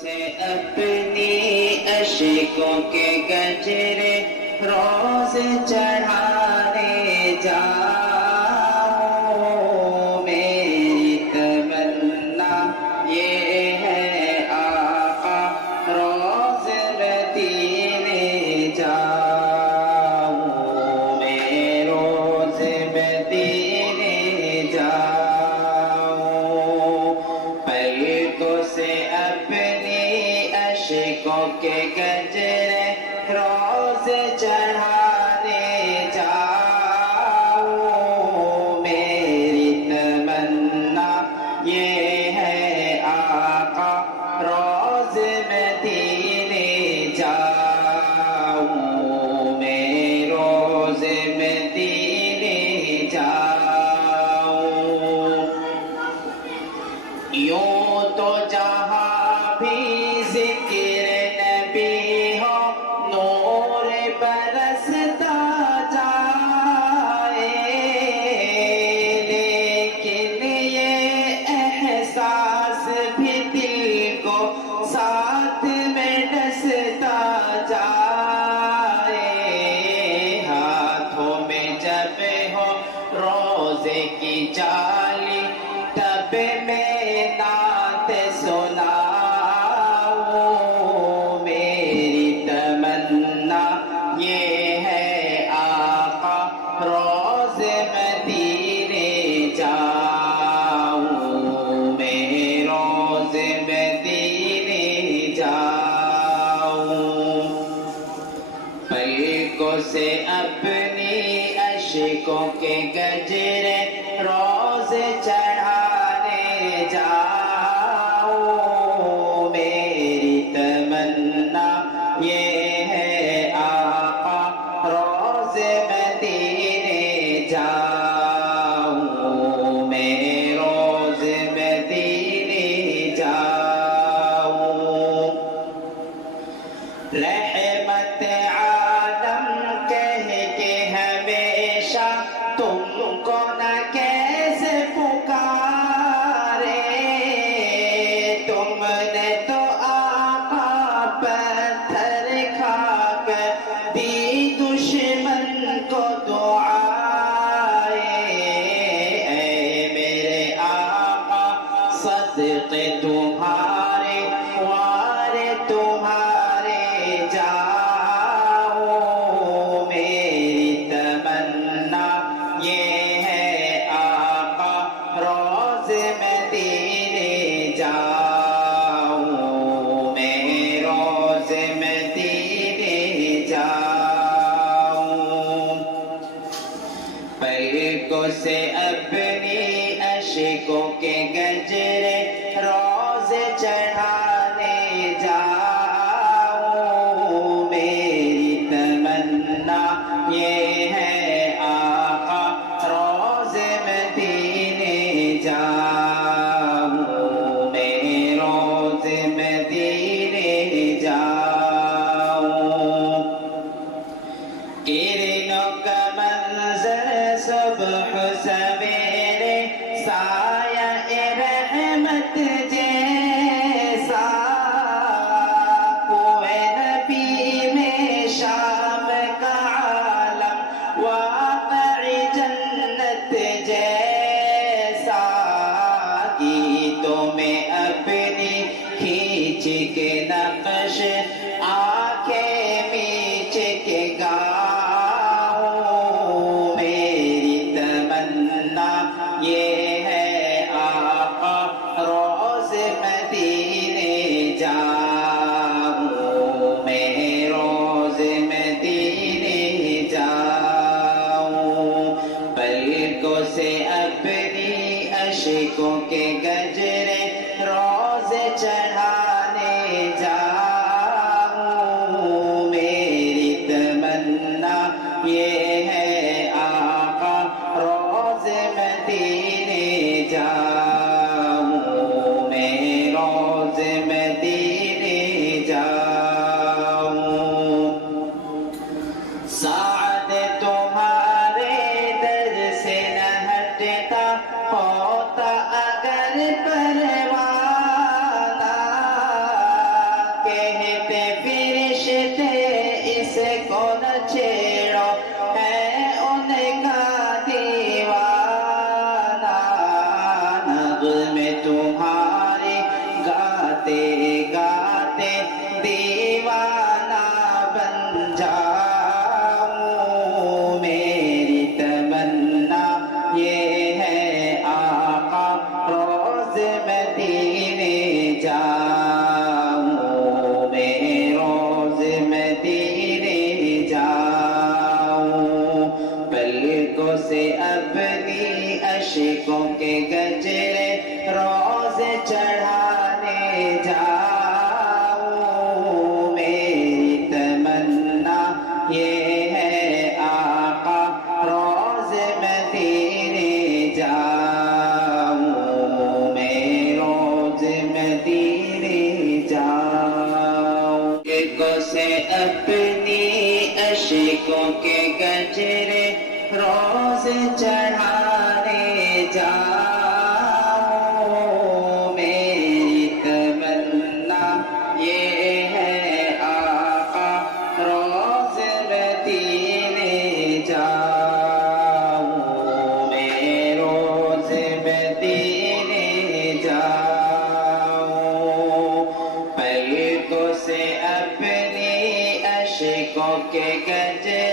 سے اپنی اشکوں کے گجرے روز چڑھانے جاؤں، میری تمنا یہ ہے آقا روز مدینے جاؤں، میں روز مدینے جاؤں، پلکوں سے اپنی اشکوں کے گجرے روز چڑھانے جاؤں، میری تمنا یہ ہے آقا روز مدینے جاؤں، میں روز مدینے جاؤں، یوں تو جہاں بھی ذکر نبی ہو نور برستا جائے، لیکن یہ احساس بھی دل کو ساتھ میں ڈستا جائے، ہاتھوں میں جب ہو روزے کی جالی تب میں نعت سناؤں، میری تمنا یہ ہے آقا روز مدینے جاؤں، میں روز مدینے جاؤں، پلکوں سے اپنی اشکوں کے گجرے روز چڑھانے جاؤں، میری تمنا یہ ہے آقا روز مدینے جاؤں، میں روز مدینے جاؤں، رحمت عالم کہہ کے ہمیشہ تم کو نہ کیسے پکارے، تم نے تو آقا پتھر کھا کر دی دشمن کو دعائیں، اے میرے آقا صدقے تمہارے وار تمہارے جاؤں، میری تمنا یہ ہے آقا روز مدینے جاؤں، میں روز مدینے جاؤں، پلکوں سے اپنی اشکوں کے گجرے روز چڑھانے جاؤں، میری تمنا یہ ہے آقا روز مدینے جاؤں، میں روز مدینے جاؤں، کرنوں کا منظر صبح سویرے سایہ رحمت جیسا، کوئے نبی میں شام کا عالم واقع جنت جیسا، گیتوں میں اپنی کھینچ کے نقش آنکھیں میچ کے گاؤں، میری تمنا یہ ہے آقا روز مدینے جاؤں، میں روز مدینے جاؤں، پلکوں سے اپنی اشکوں کے گجرے روز چڑھانے جاؤں، میری تمنا یہ ہے آقا روز مدینے جاؤں، میں روز مدینے گاتے گاتے دیوانہ بن جاؤں میری تمنا یہ ہے آقا روز مدینے جاؤں میں روز مدینے جاؤں پلکوں سے اپنی اشکوں کے گجرے روز چڑھانے جاؤں میری تمنا یہ ہے آقا روز مدینے جاؤں میں روز مدینے جاؤں پلکوں سے اپنی اشکوں کے گجرے روز چڑھانے جاؤں میری تمنا یہ ہے آقا روز مدینے جاؤں میں روز مدینے جاؤں پلکوں سے اپنی اشکوں کے گجرے